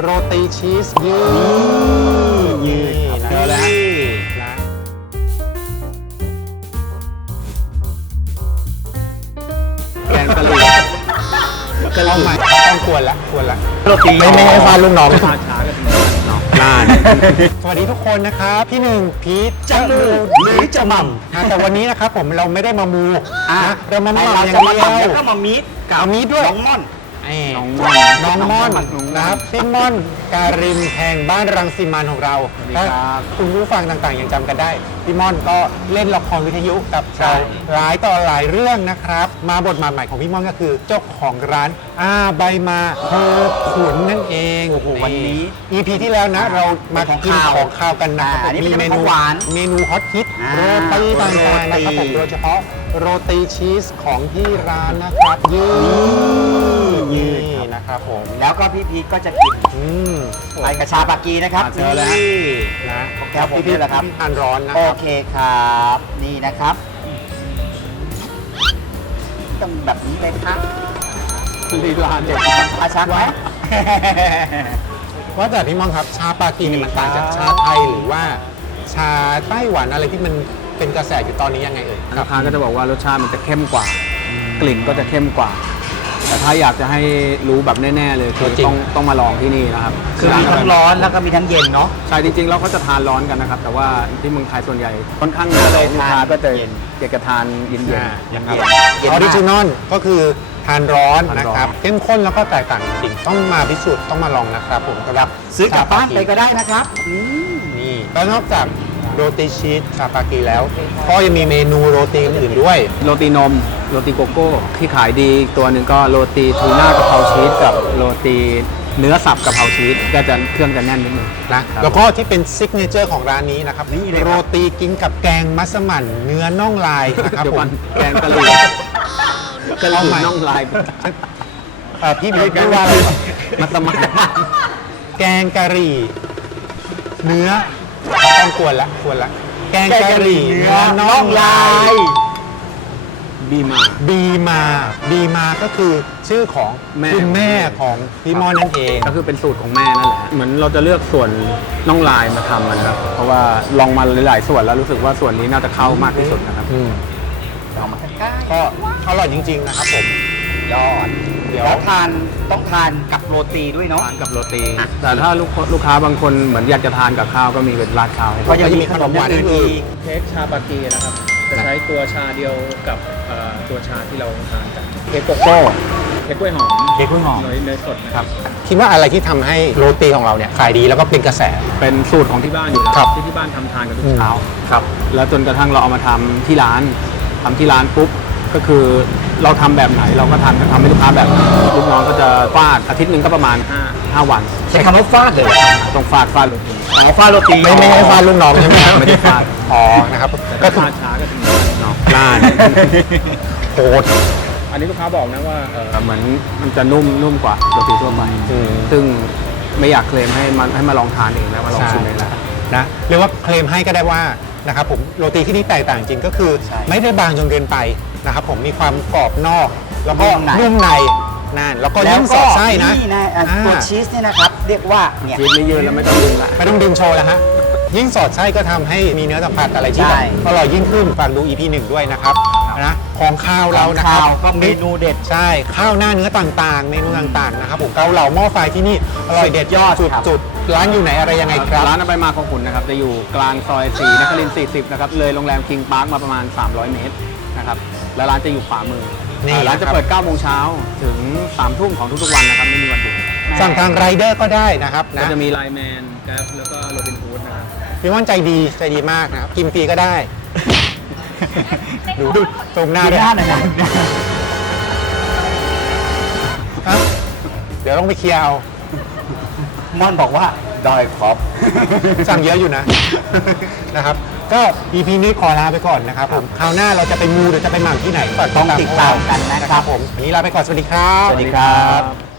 โรตีชีสยืดนี่นะเจอแล้วนะแกงกะหรี่กะหต้องรี่ใหม่ต้องควรละควรละโรตีไม่ไม่ให้ฟาดลูกน้องช้าช้ากันเนาะนานสวัสดีทุกคนนะครับ พี่หนึ่งพีทจะมูหรือจะหม่ำอะแต่วันนี้นะครับผมเราไม่ได้มามูอะนะเรามาหม่ำเราอย่างจะมาเดีทำยแล้ววก็มามีดกับเอามีดด้วยน้องม่อนเอ้ย น้องม่อนน้องม่อนน้องม่อนนะครับพี่ม่อนการินแห่งบ้านรังสิมันของเราสวัสดีครับ ถ้าคุณผู้ฟังต่างๆยังจำกันได้พี่ม่อนก็เล่นละครวิทยุกับใช่เราหลายต่อหลายเรื่องนะครับ มาบทบาทใหม่ของพี่ม่อนก็คือเจ้าของร้านอาใบมาโคขุนนั่นเองโอ้โหวันนี้ EP ที่แล้วนะ เรามากินของของข้าวข้าวกันนะครับอ่าอันนี้มีเป็นเมนูของหวานเมนูฮอตฮิตอ่าโรตีต่างๆนะครับผมโรตีโดยเฉพาะโรตีชีสของที่ร้านนะครับยืดยืด นี่ครับนะครับผมแล้วก็พี่พีทก็จะกินอืมไปกระชาปากีนะครับเจอแล้วนี่นะครับผมพี่นี่แหละครับทานร้อนนะโอครับเคครับ นี่นะครับต้องแบบนี้เลยครับลีลาเด็ดอาชักไหม ว่าแต่พี่มองครับชาปากีเนี่ยมันต่างจากชาไทยหรือว่า ชาไต้หวันอะไรที่มันเป็นกระแสอยู่ตอนนี้ยังไงเอ่ย ลูกค้าก็จะบอกว่ารสชาติมันจะเข้มกว่า กลิ่นก็จะเข้มกว่า แต่ถ้าอยากจะให้รู้แบบแน่ ๆ เลยคือต้องต้องมาลองที่นี่นะครับคือมีทั้งร้อนแล้วก็มีทั้งเย็นเนาะ ใช่จริงๆเราก็จะทานร้อนกันนะครับ แต่ว่าที่เมืองไทยส่วนใหญ่ค่อนข้างหนาวก็เลยลูกทานค้าก็จะเย็น เกียกจะทานเย็นอ่าๆอย่างครับเย็นออริจินอลก็คือทานร้อนทานร้อนนะครับเข้มข้นแล้วก็แตกต่างจริงๆต้องมาพิสูจน์ต้องมาลองนะครับผมสำหรับซื้อกลับบ้านไปก็ได้นะครับอืม นี่แล้วนอกจากโรตีชีสชาปากีแล้ว ก็ยังมีเมนูโรตีอื่นๆด้วย โรตีนม โรตีโกโก้ที่ขายดีอีกตัวหนึ่งก็โรตีทูน่ากะเพราชีสกับโรตีเนื้อสับกะเพราชีสก็จะเครื่องจะแน่นนิดนึง นะครับแล้วก็ที่เป็นซิกเนเจอร์ของร้านนี้นะครับนี่เลยครับ โรตีกินกับแกงมัสมั่นเนื้อน่องลายนะครับเดี๋ยวผก่อมนแกงกะหรี่กะหเอารี่ใหม่ น่องลายเอ่อพี่พีพูดว่าอะไรก่อนมัสมั่นแกงกะหรี่ เนื้อต้องควรละควรละแกงกะหรี่เนื้อน่องลาย บีมา บีมาบีมาก็คือชื่อของแม่ คุณแม่ของพี่มอนนั่นเอง ก็คือเป็นสูตรของแม่นั่นแหละ เหมือนเราจะเลือกส่วนน่องลายมาทำมันนะครับ เพราะว่าลองมาหลายๆส่วนแล้วรู้สึกว่าส่วนนี้น่าจะเข้ามากที่สุดนะครับ อืมเอามาใกล้ก็อร่อยจริง ๆ นะครับผมๆยอดเดี๋ยว แล้วทานต้องทานกับโรตีด้วยเนาะ ทานกับโรตีแต่ถ้าลูกลูกค้าบางคนเหมือนอยากจะทานกับข้าวก็มีเป็นราดข้าวให้ก็ยังมีขนมอย่างอื่นอีก เค้กชาปากีนะครับ จะใช้ตัวชาเดียวกับตัวชาที่เราทานกันเค้กโกโก้ เค้กกล้วยหอมเค้กกล้วยหอม เนยเนยสดนะครับคิดว่าอะไรที่ทำให้โรตีของเราเนี่ยขายดีแล้วก็เป็นกระแส เป็นสูตรของที่บ้านอยู่แล้วครับ ที่ที่บ้านทำทานกันทุอืกมเช้าครับ แล้วจนกระทั่งเราเอามาทำที่ร้านทำที่ร้านปุ๊บก็คือเราทำแบบไหนเราก็ทำทำให้ลูกค้าแบบนั้นลูกน้องก็จะฟาดอาทิตย์หนึ่งก็ประมาณ5 5วันใช้คำว่าฟาดเลยต้องฟาดฟาดโรตีอ๋อฟาดโรตีไม่ไม่ให้ฟาดลูกน้องใช่ไหมไม่ได้ฟาด อ๋อนะครับแต่ก็ถ้าคือฟาดช้าก็จะ มีเนาะนานโหดอันนี้ลูกค้าบอกนะว่าเออเหมือนมันจะนุ่มนุ่มกว่าโรตีทั่วไปอืม ซึ่งไม่อยากเคลมให้มันให้มาลองทานเองนะมาลองชิมเองนะ นะเรียกว่าเคลมให้ก็ได้ว่านะครับผมโรตีที่นี่แตกต่างจริงก็คือ ใช่ไม่ได้บางจนเกินไปนะครับผมมีความกรอบนอก แล้วก็นุ่มใน นุ่มในนั่นแล้วก็แล้วยิ่งสก็อดไส้นะนี่นะอะอ่าตัวชีสเนี่ยนะครับ เรียกว่าเนี่ย ชีสไม่ยืดแล้วไม่ต้องดึงละ ไม่ต้องดึงโชว์แล้วฮะ ยิ่งสอดไส้ก็ทำให้มีเนื้อสัมผัสอะไรที่ใช่แบบอร่อยยิ่งขึ้นฝากดู EP หนึ่งด้วยนะครับนะของข้าวเรานะคข้ารับวก็เมนูเด็ด ใช่ข้าวหน้าเนื้อต่างๆ เมนูต่างๆนะครับผมเกาเหลาหม้อไฟที่นี่อร่อยเด็ดยอดครับ จุดๆร้านอยู่ไหนอะไรยังไงครับ ร้านอใบมาของคุณนะครับ จะอยู่กลางซอย4นครินทร์40 นะครับ เลยโรงแรมคิงพาร์คมาประมาณ 300 เมตรนะครับ และร้านจะอยู่ขวามือนี่อ่าร้านจะนะครับเปิด 9 โมงเช้าถึง 3 ทุ่มของทุกๆวันนะครับ ไม่มีวันหยุดสั่งทางไรเดอร์ก็ได้นะครับก็นะ จะมีไลน์แมนแกร็บแล้วก็ พี่ม่อนใจดีใจดีมากนะครับกินฟรีก็ได้ ดูดูตรงหน้าดูด้วยหน้าหน่อยนะครับ เดี๋ยวต้องไปเคลียร์เอา ม่อนบอกว่าได้ครับ สั่งเยอะอยู่นะ นะครับ ก็ EP นี้ขอลาไปก่อนนะครับผมคราวหน้าเราจะไปมูหรือจะไปหม่ำที่ไหนฝากต้องติดตามกันนะครับ ผมวันนี้ลาไปก่อนสวัสดีครับ สวัสดีครับ